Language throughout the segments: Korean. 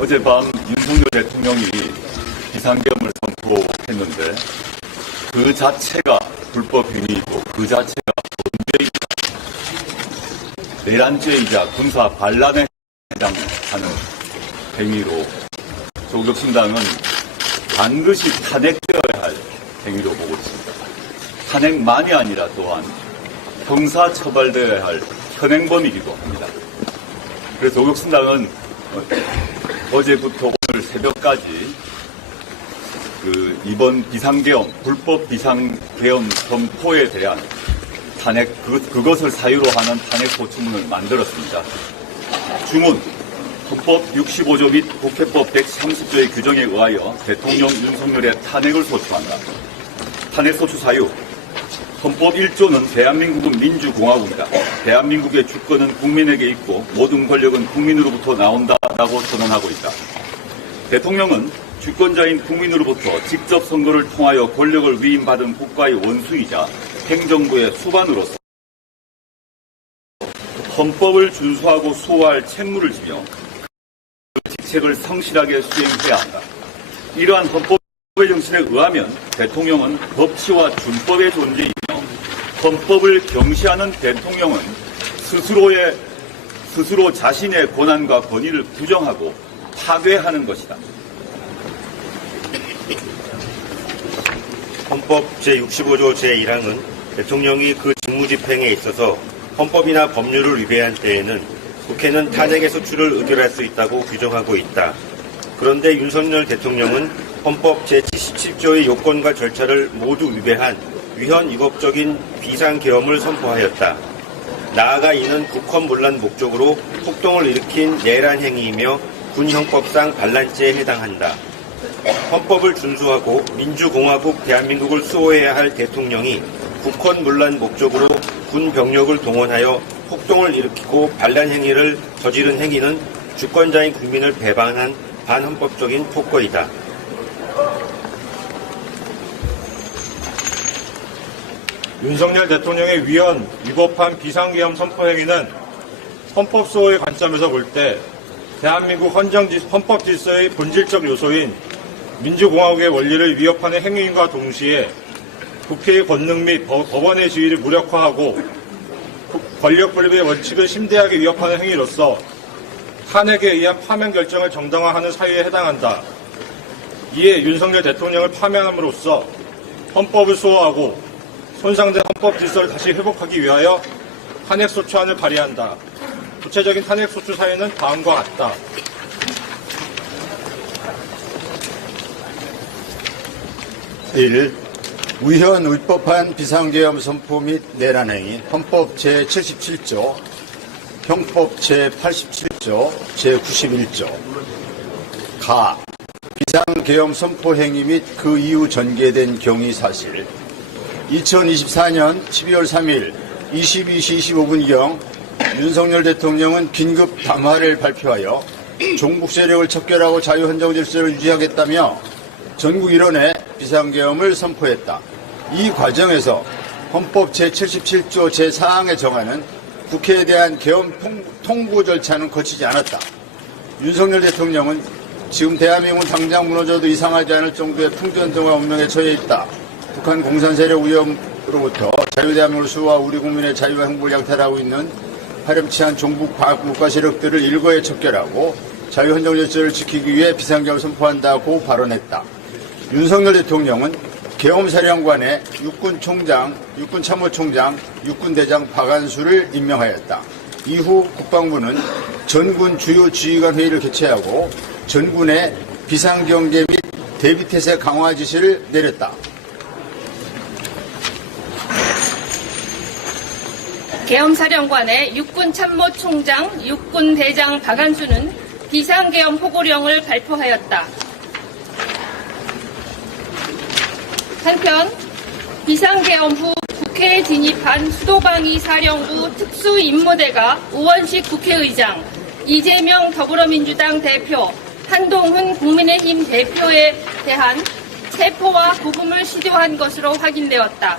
어젯밤 윤석열 대통령이 비상계엄을 선포했는데 그 자체가 불법 행위이고 그 자체가 범죄이자 내란죄이자 군사 반란에 해당하는 행위로 조국신당은 반드시 탄핵되어야 할 행위로 보고 있습니다. 탄핵만이 아니라 또한 형사처벌되어야 할 현행범이기도 합니다. 그래서 조국신당은 어제부터 오늘 새벽까지 이번 비상계엄, 불법 비상계엄 선포에 대한 탄핵, 그것을 사유로 하는 탄핵 소추문을 만들었습니다. 주문, 헌법 65조 및 국회법 130조의 규정에 의하여 대통령 윤석열의 탄핵을 소추한다. 탄핵 소추 사유, 헌법 1조는 대한민국은 민주공화국이다. 대한민국의 주권은 국민에게 있고 모든 권력은 국민으로부터 나온다라고 선언하고 있다. 대통령은 주권자인 국민으로부터 직접 선거를 통하여 권력을 위임받은 국가의 원수이자 행정부의 수반으로서 헌법을 준수하고 수호할 책무를 지며 그 직책을 성실하게 수행해야 한다. 이러한 헌법의 정신에 의하면 대통령은 법치와 준법의 존재이며 헌법을 경시하는 대통령은 스스로 자신의 권한과 권위를 부정하고 파괴하는 것이다. 헌법 제65조 제1항은 대통령이 그 직무집행에 있어서 헌법이나 법률을 위배한 때에는 국회는 탄핵의 소추를 의결할 수 있다고 규정하고 있다. 그런데 윤석열 대통령은 헌법 제77조의 요건과 절차를 모두 위배한 위헌 위법적인 비상계엄을 선포하였다. 나아가 이는 국헌문란 목적으로 폭동을 일으킨 내란 행위이며 군형법상 반란죄에 해당한다. 헌법을 준수하고 민주공화국 대한민국을 수호해야 할 대통령이 국헌문란 목적으로 군 병력을 동원하여 폭동을 일으키고 반란 행위를 저지른 행위는 주권자인 국민을 배반한 반헌법적인 폭거이다. 윤석열 대통령의 위헌, 위법한 비상계엄 선포 행위는 헌법 수호의 관점에서 볼 때 대한민국 헌법 질서의 본질적 요소인 민주공화국의 원리를 위협하는 행위인과 동시에 국회의 권능 및 법원의 지위를 무력화하고 권력 분립의 원칙을 심대하게 위협하는 행위로서 탄핵에 의한 파면 결정을 정당화하는 사유에 해당한다. 이에 윤석열 대통령을 파면함으로써 헌법을 수호하고 손상된 헌법 질서를 다시 회복하기 위하여 탄핵소추안을 발의한다. 구체적인 탄핵소추 사유는 다음과 같다. 1. 위헌 위법한 비상계엄 선포 및 내란행위 헌법 제77조, 형법 제87조, 제91조 가. 비상계엄 선포 행위 및 그 이후 전개된 경위 사실 2024년 12월 3일 22시 25분경 윤석열 대통령은 긴급 담화를 발표하여 종북 세력을 척결하고 자유헌정 질서를 유지하겠다며 전국 일원의 비상계엄을 선포했다. 이 과정에서 헌법 제77조 제4항에 정하는 국회에 대한 계엄 통보 절차는 거치지 않았다. 윤석열 대통령은 지금 대한민국은 당장 무너져도 이상하지 않을 정도의 풍전등화 운명에 처해 있다. 북한 공산 세력 위협으로부터 자유대한민국을 수호와 우리 국민의 자유와 행복을 약탈하고 있는 파렴치한 종북 과학국가 세력들을 일거에 척결하고 자유헌정 질서를 지키기 위해 비상계엄을 선포한다고 발언했다. 윤석열 대통령은 계엄사령관에 육군총장, 육군참모총장, 육군대장 박안수를 임명하였다. 이후 국방부는 전군 주요 지휘관 회의를 개최하고 전군의 비상경계 및 대비태세 강화 지시를 내렸다. 계엄사령관의 육군참모총장, 육군대장 박안수는 비상계엄 호고령을 발표하였다. 한편 비상계엄 후 국회에 진입한 수도방위 사령부 특수임무대가 우원식 국회의장, 이재명 더불어민주당 대표, 한동훈 국민의힘 대표에 대한 체포와 구금을 시도한 것으로 확인되었다.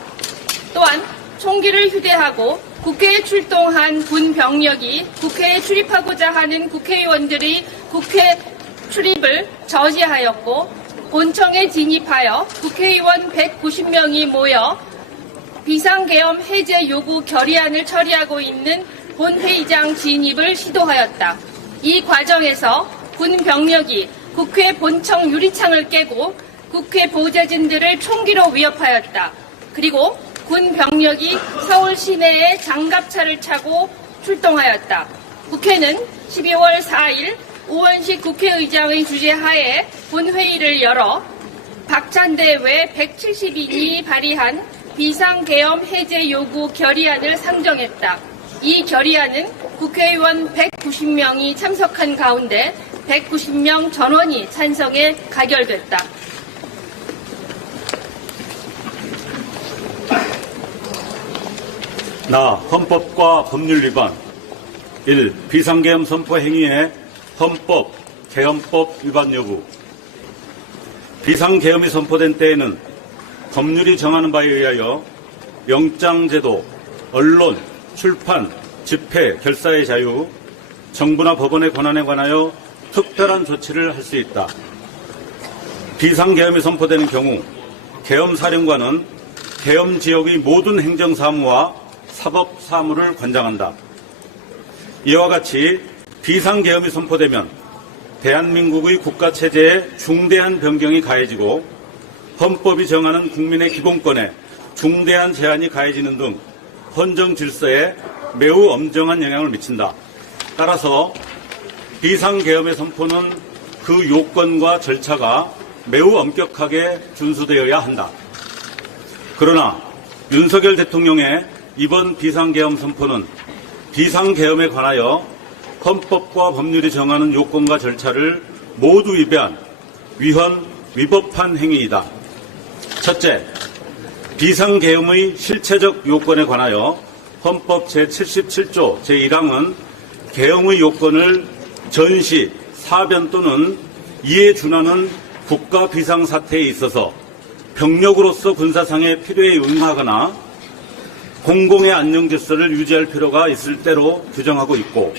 또한 총기를 휴대하고 국회에 출동한 군 병력이 국회에 출입하고자 하는 국회의원들이 국회 출입을 저지하였고 본청에 진입하여 국회의원 190명이 모여 비상계엄 해제 요구 결의안을 처리하고 있는 본회의장 진입을 시도하였다. 이 과정에서 군 병력이 국회 본청 유리창을 깨고 국회 보좌진들을 총기로 위협하였다. 그리고 군 병력이 서울 시내에 장갑차를 차고 출동하였다. 국회는 12월 4일 우원식 국회의장의 주재하에 본회의를 열어 박찬대 외 170인이 발의한 비상계엄 해제 요구 결의안을 상정했다. 이 결의안은 국회의원 190명이 참석한 가운데 190명 전원이 찬성해 가결됐다. 나 헌법과 법률 위반 1. 비상계엄 선포 행위의 헌법, 계엄법 위반 여부. 비상계엄이 선포된 때에는 법률이 정하는 바에 의하여 영장제도, 언론, 출판, 집회, 결사의 자유, 정부나 법원의 권한에 관하여 특별한 조치를 할 수 있다. 비상계엄이 선포되는 경우 계엄사령관은 계엄지역의 모든 행정사무와 사법사무를 관장한다. 이와 같이 비상계엄이 선포되면 대한민국의 국가체제에 중대한 변경이 가해지고 헌법이 정하는 국민의 기본권에 중대한 제한이 가해지는 등 헌정 질서에 매우 엄정한 영향을 미친다. 따라서 비상계엄의 선포는 그 요건과 절차가 매우 엄격하게 준수되어야 한다. 그러나 윤석열 대통령의 이번 비상계엄 선포는 비상계엄에 관하여 헌법과 법률이 정하는 요건과 절차를 모두 위배한 위헌, 행위이다. 첫째, 비상계엄의 실체적 요건에 관하여 헌법 제77조 제1항은 계엄의 요건을 전시, 사변 또는 이에 준하는 국가 비상사태에 있어서 병력으로서 군사상의 필요에 응하거나 공공의 안녕 질서를 유지할 필요가 있을 때로 규정하고 있고,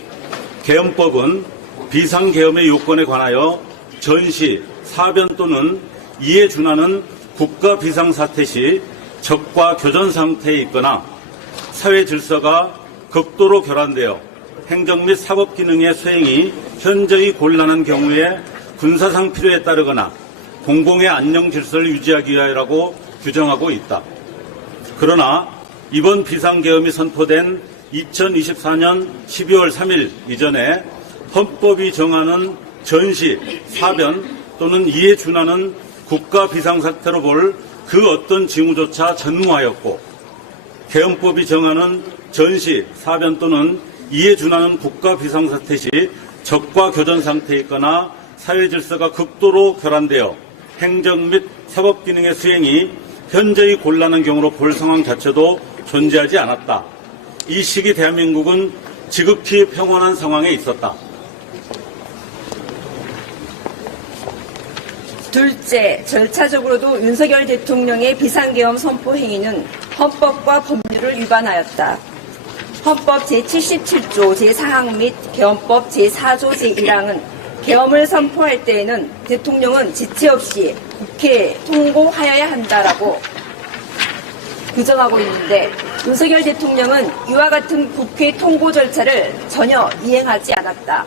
계엄법은 비상계엄의 요건에 관하여 전시, 사변 또는 이에 준하는 국가 비상사태 시 적과 교전 상태에 있거나 사회 질서가 극도로 결란되어 행정 및 사법 기능의 수행이 현저히 곤란한 경우에 군사상 필요에 따르거나 공공의 안녕 질서를 유지하기 위하여라고 규정하고 있다. 그러나 이번 비상계엄이 선포된 2024년 12월 3일 이전에 헌법이 정하는 전시, 사변 또는 이에 준하는 국가 비상사태로 볼 그 어떤 징후조차 전무하였고, 계엄법이 정하는 전시, 사변 또는 이에 준하는 국가 비상사태 시 적과 교전 상태에 있거나 사회 질서가 극도로 결란되어 행정 및 사법 기능의 수행이 현저히 곤란한 경우로 볼 상황 자체도 존재하지 않았다. 이 시기 대한민국은 지극히 평온한 상황에 있었다. 둘째, 절차적으로도 윤석열 대통령의 비상계엄 선포 행위는 헌법과 법률을 위반하였다. 헌법 제77조 제4항 및 계엄법 제4조 제1항은 계엄을 선포할 때에는 대통령은 지체 없이 국회에 통고하여야 한다라고 규정하고 있는데, 윤석열 대통령은 이와 같은 국회 통고 절차를 전혀 이행하지 않았다.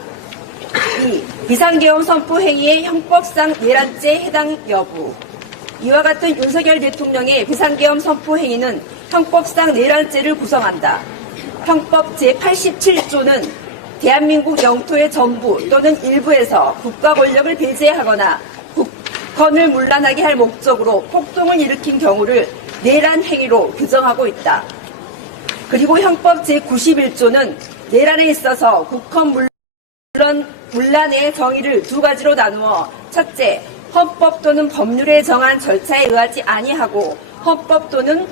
2. 비상계엄 선포 행위의 형법상 내란죄 해당 여부. 이와 같은 윤석열 대통령의 비상계엄 선포 행위는 형법상 내란죄를 구성한다. 형법 제87조는 대한민국 영토의 전부 또는 일부에서 국가 권력을 배제하거나 국권을 문란하게 할 목적으로 폭동을 일으킨 경우를 내란 행위로 규정하고 있다. 그리고 형법 제91조는 내란에 있어서 국헌 문란의 정의를 두 가지로 나누어, 첫째, 헌법 또는 법률에 정한 절차에 의하지 아니하고 헌법 또는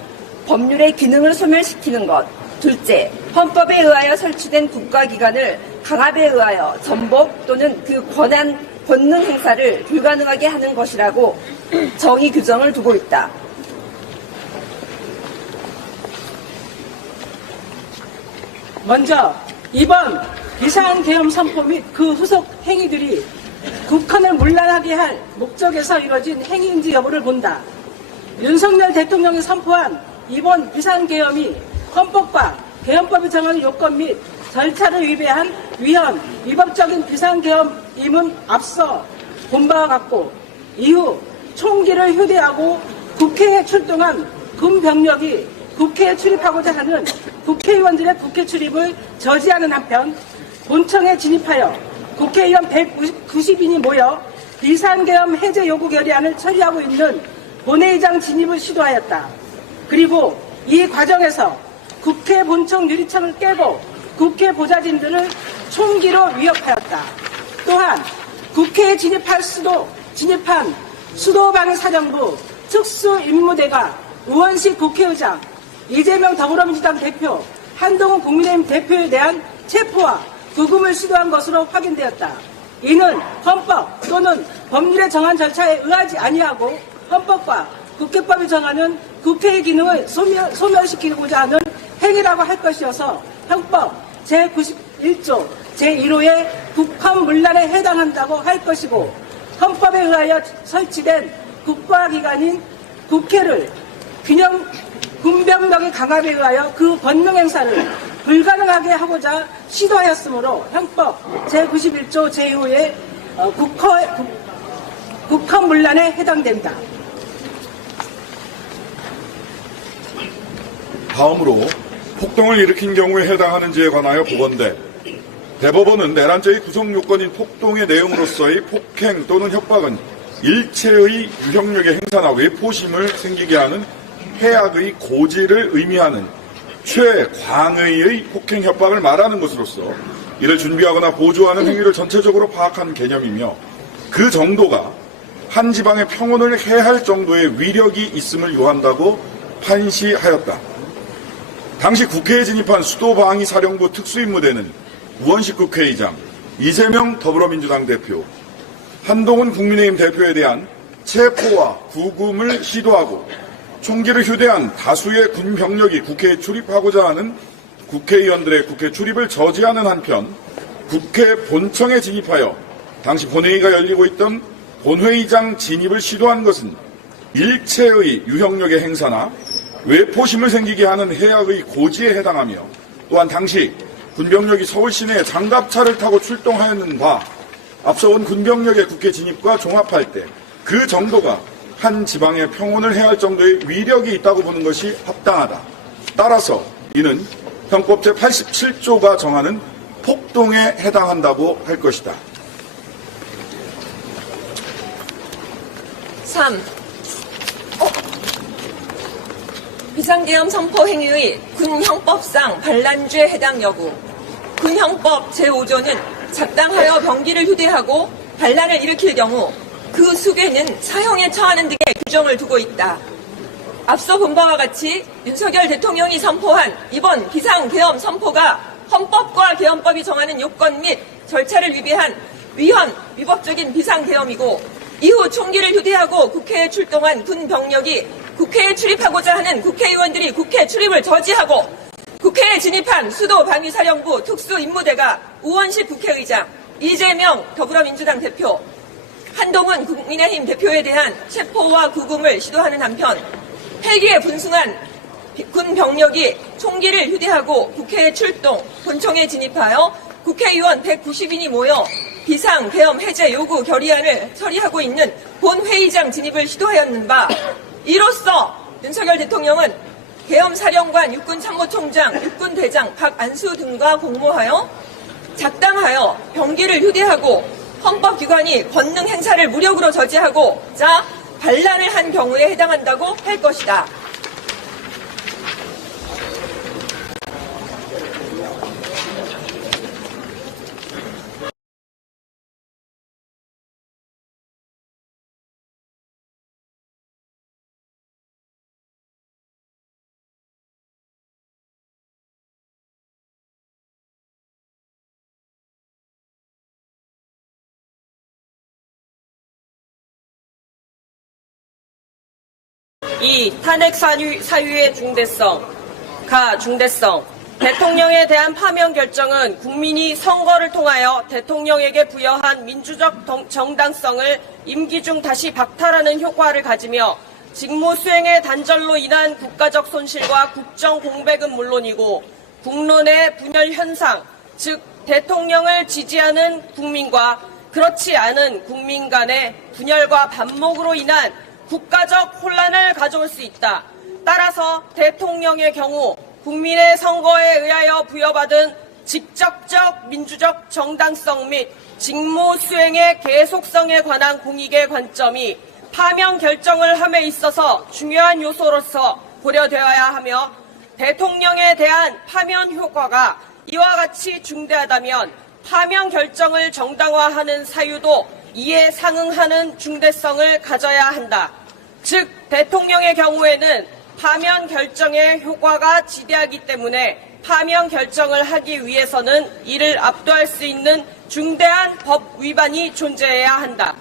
법률의 기능을 소멸시키는 것. 둘째, 헌법에 의하여 설치된 국가기관을 강압에 의하여 전복 또는 그 권능 행사를 불가능하게 하는 것이라고 정의 규정을 두고 있다. 먼저 이번 비상계엄 선포 및 그 후속 행위들이 국헌을 문란하게 할 목적에서 이뤄진 행위인지 여부를 본다. 윤석열 대통령이 선포한 이번 비상계엄이 헌법과 계엄법이 정하는 요건 및 절차를 위배한 위헌, 위법적인 비상계엄임은 앞서 본 바와 같고 이후 총기를 휴대하고 국회에 출동한 군 병력이 국회에 출입하고자 하는 국회의원들의 국회 출입을 저지하는 한편 본청에 진입하여 국회의원 190인이 모여 비상계엄 해제 요구 결의안을 처리하고 있는 본회의장 진입을 시도하였다. 그리고 이 과정에서 국회 본청 유리창을 깨고 국회 보좌진들을 총기로 위협하였다. 또한 국회에 진입한 수도방위사령부 특수임무대가 우원식 국회의장, 이재명 더불어민주당 대표, 한동훈 국민의힘 대표에 대한 체포와 구금을 시도한 것으로 확인되었다. 이는 헌법 또는 법률에 정한 절차에 의하지 아니하고 헌법과 국회법이 정하는 국회의 기능을 소멸시키고자 하는 행위라고 할 것이어서 헌법 제91조 제1호의 국헌 문란에 해당한다고 할 것이고 헌법에 의하여 설치된 국가기관인 국회를 군병력의 강압에 의하여 그 권능 행사를 불가능하게 하고자 시도하였으므로 헌법 제91조 제2호의 국헌 문란에 해당된다. 다음으로 폭동을 일으킨 경우에 해당하는지에 관하여 보건대 대법원은 내란죄의 구성 요건인 폭동의 내용으로서의 폭행 또는 협박은 일체의 유형력의 행사나 외포심을 생기게 하는 해악의 고지를 의미하는 최광의의 폭행 협박을 말하는 것으로서 이를 준비하거나 보조하는 행위를 전체적으로 파악한 개념이며 그 정도가 한 지방의 평온을 해할 정도의 위력이 있음을 요한다고 판시하였다. 당시 국회에 진입한 수도방위사령부 특수임무대는 우원식 국회의장, 이재명 더불어민주당 대표, 한동훈 국민의힘 대표에 대한 체포와 구금을 시도하고 총기를 휴대한 다수의 군병력이 국회에 출입하고자 하는 국회의원들의 국회 출입을 저지하는 한편 국회 본청에 진입하여 당시 본회의가 열리고 있던 본회의장 진입을 시도한 것은 일체의 유형력의 행사나 외포심을 생기게 하는 해악의 고지에 해당하며 또한 당시 군병력이 서울 시내에 장갑차를 타고 출동하였는 바 앞서 온 군병력의 국회 진입과 종합할 때 그 정도가 한 지방의 평온을 해할 정도의 위력이 있다고 보는 것이 합당하다. 따라서 이는 형법 제87조가 정하는 폭동에 해당한다고 할 것이다. 3. 비상계엄 선포 행위의 군형법상 반란죄 해당 여부. 군형법 제5조는 작당하여 병기를 휴대하고 반란을 일으킬 경우 그 수괴는 사형에 처하는 등의 규정을 두고 있다. 앞서 본 바와 같이 윤석열 대통령이 선포한 이번 비상계엄 선포가 헌법과 계엄법이 정하는 요건 및 절차를 위배한 위헌, 위법적인 비상계엄이고 이후 총기를 휴대하고 국회에 출동한 군 병력이 국회에 출입하고자 하는 국회의원들이 국회 출입을 저지하고 국회에 진입한 수도방위사령부 특수임무대가 우원식 국회의장, 이재명 더불어민주당 대표, 한동훈 국민의힘 대표에 대한 체포와 구금을 시도하는 한편 헬기에 분승한 군 병력이 총기를 휴대하고 국회에 출동, 본청에 진입하여 국회의원 190인이 모여 비상계엄 해제 요구 결의안을 처리하고 있는 본회의장 진입을 시도하였는 바 이로써 윤석열 대통령은 계엄사령관, 육군참모총장, 육군대장 박안수 등과 공모하여 작당하여 병기를 휴대하고 헌법기관이 권능 행사를 무력으로 저지하고자 반란을 한 경우에 해당한다고 할 것이다. 이 탄핵 사유의 중대성, 가 중대성, 대통령에 대한 파면 결정은 국민이 선거를 통하여 대통령에게 부여한 민주적 정당성을 임기 중 다시 박탈하는 효과를 가지며 직무 수행의 단절로 인한 국가적 손실과 국정 공백은 물론이고 국론의 분열 현상, 즉 대통령을 지지하는 국민과 그렇지 않은 국민 간의 분열과 반목으로 인한 국가적 혼란을 가져올 수 있다. 따라서 대통령의 경우 국민의 선거에 의하여 부여받은 직접적 민주적 정당성 및 직무 수행의 계속성에 관한 공익의 관점이 파면 결정을 함에 있어서 중요한 요소로서 고려되어야 하며 대통령에 대한 파면 효과가 이와 같이 중대하다면 파면 결정을 정당화하는 사유도 이에 상응하는 중대성을 가져야 한다. 즉 대통령의 경우에는 파면 결정의 효과가 지대하기 때문에 파면 결정을 하기 위해서는 이를 압도할 수 있는 중대한 법 위반이 존재해야 한다.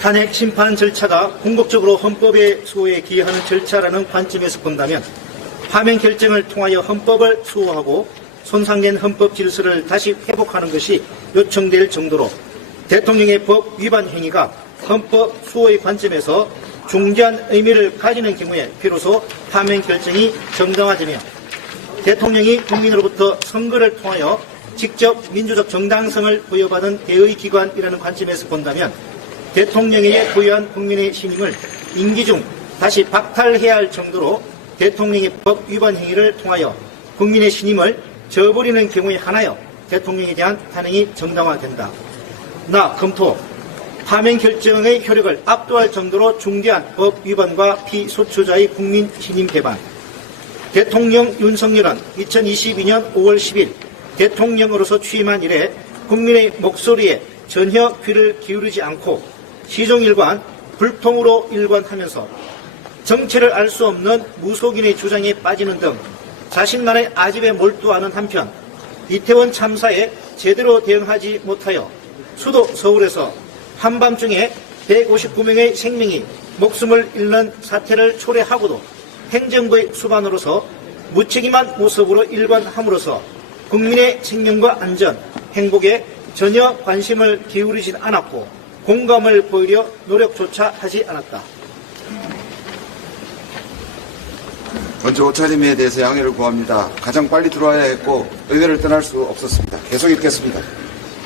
탄핵 심판 절차가 궁극적으로 헌법의 수호에 기여하는 절차라는 관점에서 본다면 파면 결정을 통하여 헌법을 수호하고 손상된 헌법 질서를 다시 회복하는 것이 요청될 정도로 대통령의 법 위반 행위가 헌법 수호의 관점에서 중대한 의미를 가지는 경우에 비로소 파면 결정이 정당화되며 대통령이 국민으로부터 선거를 통하여 직접 민주적 정당성을 부여받은 대의 기관이라는 관점에서 본다면 대통령에게 부여한 국민의 신임을 임기 중 다시 박탈해야 할 정도로 대통령의 법 위반 행위를 통하여 국민의 신임을 저버리는 경우에 하나여 대통령에 대한 탄핵이 정당화된다. 나 검토 파면 결정의 효력을 압도할 정도로 중대한 법 위반과 피소추자의 국민 신임 배반. 대통령 윤석열은 2022년 5월 10일 대통령으로서 취임한 이래 국민의 목소리에 전혀 귀를 기울이지 않고 시종일관 불통으로 일관하면서 정체를 알 수 없는 무속인의 주장에 빠지는 등 자신만의 아집에 몰두하는 한편 이태원 참사에 제대로 대응하지 못하여 수도 서울에서 한밤중에 159명의 생명이 목숨을 잃는 사태를 초래하고도 행정부의 수반으로서 무책임한 모습으로 일관함으로써 국민의 생명과 안전, 행복에 전혀 관심을 기울이진 않았고 공감을 보이려 노력조차 하지 않았다. 먼저 옷차림에 대해서 양해를 구합니다. 가장 빨리 들어와야 했고 의회를 떠날 수 없었습니다. 계속 읽겠습니다.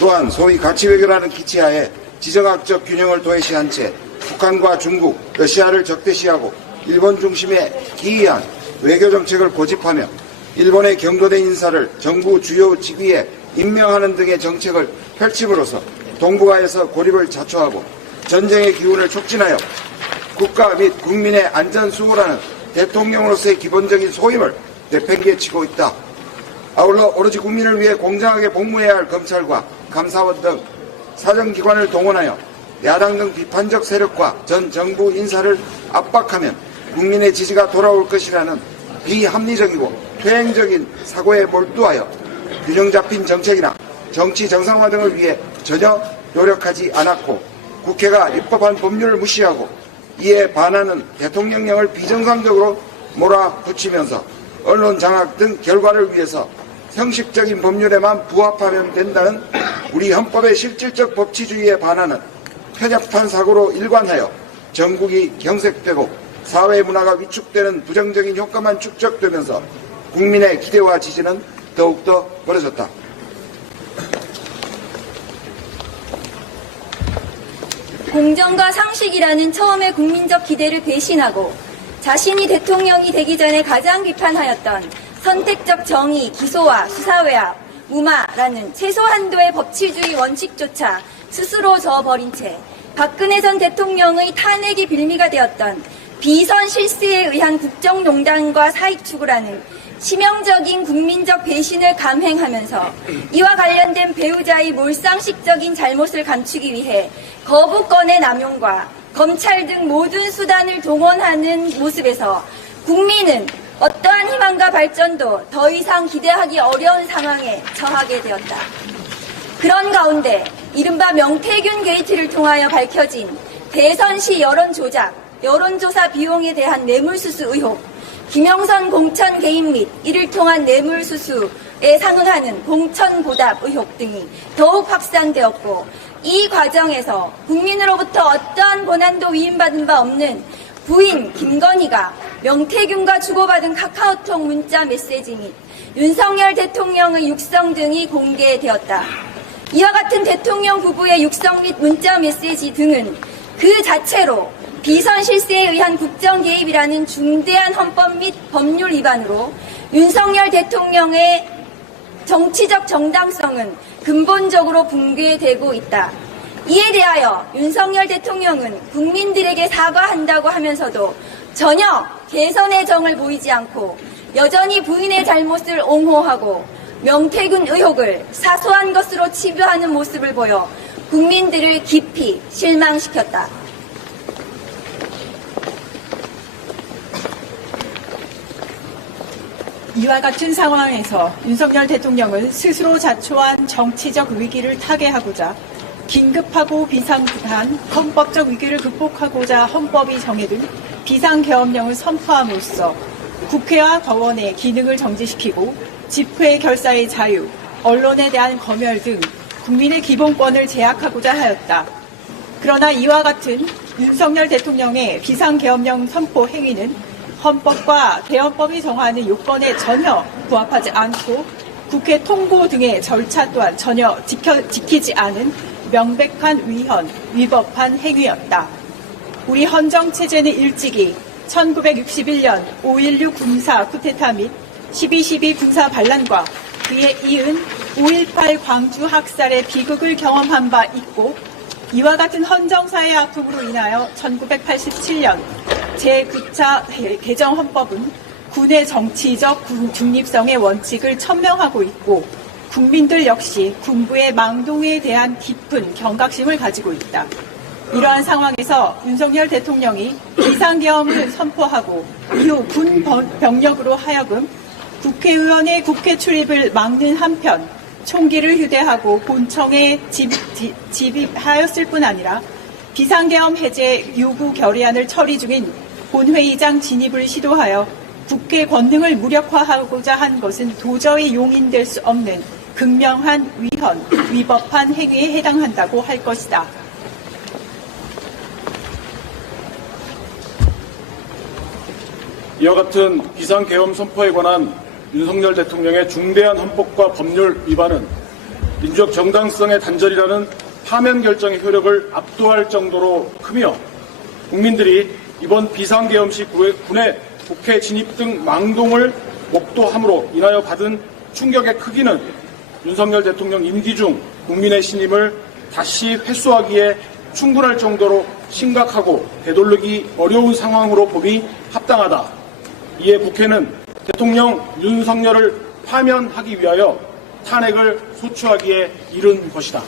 또한 소위 가치외교라는 기치하에 지정학적 균형을 도외시한 채 북한과 중국, 러시아를 적대시하고 일본 중심의 기이한 외교정책을 고집하며 일본의 경도된 인사를 정부 주요 직위에 임명하는 등의 정책을 펼침으로써 동북아에서 고립을 자초하고 전쟁의 기운을 촉진하여 국가 및 국민의 안전 수호라는 대통령으로서의 기본적인 소임을 내팽개치고 있다. 아울러 오로지 국민을 위해 공정하게 복무해야 할 검찰과 감사원 등 사정기관을 동원하여 야당 등 비판적 세력과 전 정부 인사를 압박하면 국민의 지지가 돌아올 것이라는 비합리적이고 퇴행적인 사고에 몰두하여 균형 잡힌 정책이나 정치 정상화 등을 위해 전혀 노력하지 않았고 국회가 입법한 법률을 무시하고 이에 반하는 대통령령을 비정상적으로 몰아붙이면서 언론 장악 등 결과를 위해서 형식적인 법률에만 부합하면 된다는 우리 헌법의 실질적 법치주의에 반하는 편협한 사고로 일관하여 전국이 경색되고 사회 문화가 위축되는 부정적인 효과만 축적되면서 국민의 기대와 지지는 더욱더 벌어졌다. 공정과 상식이라는 처음의 국민적 기대를 배신하고 자신이 대통령이 되기 전에 가장 비판하였던 선택적 정의, 기소와 수사외압, 무마라는 최소 한도의 법치주의 원칙조차 스스로 저버린 채 박근혜 전 대통령의 탄핵이 빌미가 되었던 비선 실세에 의한 국정농단과 사익 추구라는 치명적인 국민적 배신을 감행하면서 이와 관련된 배우자의 몰상식적인 잘못을 감추기 위해 거부권의 남용과 검찰 등 모든 수단을 동원하는 모습에서 국민은 어떠한 희망과 발전도 더 이상 기대하기 어려운 상황에 처하게 되었다. 그런 가운데 이른바 명태균 게이트를 통하여 밝혀진 대선 시 여론 조작, 여론조사 비용에 대한 뇌물수수 의혹, 김영선 공천 개입 및 이를 통한 뇌물수수에 상응하는 공천보답 의혹 등이 더욱 확산되었고, 이 과정에서 국민으로부터 어떠한 권한도 위임받은 바 없는 부인 김건희가 명태균과 주고받은 카카오톡 문자 메시지 및 윤석열 대통령의 육성 등이 공개되었다. 이와 같은 대통령 부부의 육성 및 문자 메시지 등은 그 자체로 비선 실세에 의한 국정 개입이라는 중대한 헌법 및 법률 위반으로 윤석열 대통령의 정치적 정당성은 근본적으로 붕괴되고 있다. 이에 대하여 윤석열 대통령은 국민들에게 사과한다고 하면서도 전혀 개선의 정을 보이지 않고 여전히 부인의 잘못을 옹호하고 명태균 의혹을 사소한 것으로 치부하는 모습을 보여 국민들을 깊이 실망시켰다. 이와 같은 상황에서 윤석열 대통령은 스스로 자초한 정치적 위기를 타개하고자 긴급하고 비상한 헌법적 위기를 극복하고자 헌법이 정해둔 비상계엄령을 선포함으로써 국회와 법원의 기능을 정지시키고 집회 결사의 자유, 언론에 대한 검열 등 국민의 기본권을 제약하고자 하였다. 그러나 이와 같은 윤석열 대통령의 비상계엄령 선포 행위는 헌법과 개헌법이 정하는 요건에 전혀 부합하지 않고 국회 통고 등의 절차 또한 전혀 지키지 않은 명백한 위법한 행위였다. 우리 헌정체제는 일찍이 1961년 5.16 군사 쿠데타 및 12.12 군사 반란과 그에 이은 5.18 광주 학살의 비극을 경험한 바 있고, 이와 같은 헌정사의 아픔으로 인하여 1987년 제9차 개정헌법은 군의 정치적 중립성의 원칙을 천명하고 있고, 국민들 역시 군부의 망동에 대한 깊은 경각심을 가지고 있다. 이러한 상황에서 윤석열 대통령이 비상계엄을 선포하고 이후 군 병력으로 하여금 국회의원의 국회 출입을 막는 한편 총기를 휴대하고 본청에 집입하였을 뿐 아니라 비상계엄 해제 요구 결의안을 처리 중인 본회의장 진입을 시도하여 국회 권능을 무력화하고자 한 것은 도저히 용인될 수 없는 극명한 위법한 행위에 해당한다고 할 것이다. 이와 같은 비상계엄 선포에 관한 윤석열 대통령의 중대한 헌법과 법률 위반은 민주적 정당성의 단절이라는 파면 결정의 효력을 압도할 정도로 크며, 국민들이 이번 비상계엄 시 군의 국회 진입 등 망동을 목도함으로 인하여 받은 충격의 크기는 윤석열 대통령 임기 중 국민의 신임을 다시 회수하기에 충분할 정도로 심각하고 되돌리기 어려운 상황으로 봄이 합당하다. 이에 국회는 대통령 윤석열을 파면하기 위하여 탄핵을 소추하기에 이른 것이다.